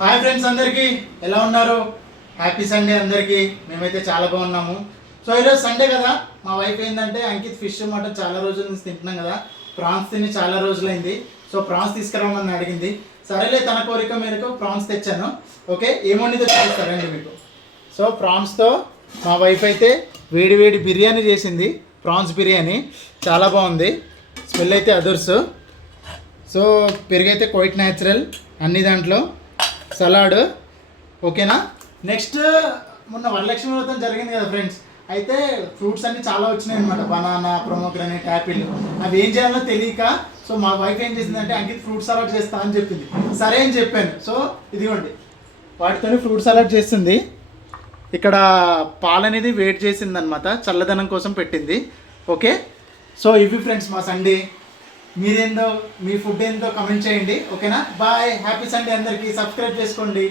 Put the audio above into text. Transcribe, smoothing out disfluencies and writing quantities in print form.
Hi friends, అందరికీ ఎలా ఉన్నారు? హ్యాపీ సండే అందరికీ. మేమైతే చాలా బాగున్నాము. సో ఈరోజు సండే కదా, మా వైఫ్ ఏంటంటే అంకిత్ ఫిష్ మటన్ చాలా రోజుల నుంచి తింటున్నాం కదా, ప్రాన్స్ తిని చాలా రోజులైంది. సో ప్రాన్స్ తీసుకురామని అడిగింది. సరేలే, తన కోరిక మేరకు ప్రాన్స్ తెచ్చాను. ఓకే, ఏమొండితో చూపిస్తారండి మీకు. సో ప్రాన్స్తో మా వైఫ్ అయితే వేడి వేడి బిర్యానీ చేసింది. ప్రాన్స్ బిర్యానీ చాలా బాగుంది. స్మెల్ అయితే అదర్స్. సో పెరుగైతే క్వైట్ న్యాచురల్ అన్ని దాంట్లో. సలాడ్ ఓకేనా. నెక్స్ట్ మొన్న వరలక్ష్మి వ్రతం జరిగింది కదా ఫ్రెండ్స్, అయితే ఫ్రూట్స్ అన్నీ చాలా వచ్చినాయి అనమాట. Banana, pomegranate, Apple. అవి ఏం చేయాలో తెలియక సో మా వైఫ్ ఏం చేసిందంటే అంకిత్ ఫ్రూట్ సలాడ్ చేస్తా అని చెప్పింది. సరే అని చెప్పాను. సో ఇదిగోండి, వాటితోనే ఫ్రూట్ సలాడ్ చేస్తుంది. ఇక్కడ పాలు అనేది వెయిట్ చేసింది అనమాట, చల్లదనం కోసం పెట్టింది. ఓకే, సో ఇవి ఫ్రెండ్స్ మా సండే. మీరేందో మీ ఫుడ్ ఏందో కమెంట్ చేయండి. ఓకేనా, బాయ్. హ్యాపీ సండే అందరికీ. సబ్స్క్రైబ్ చేసుకోండి.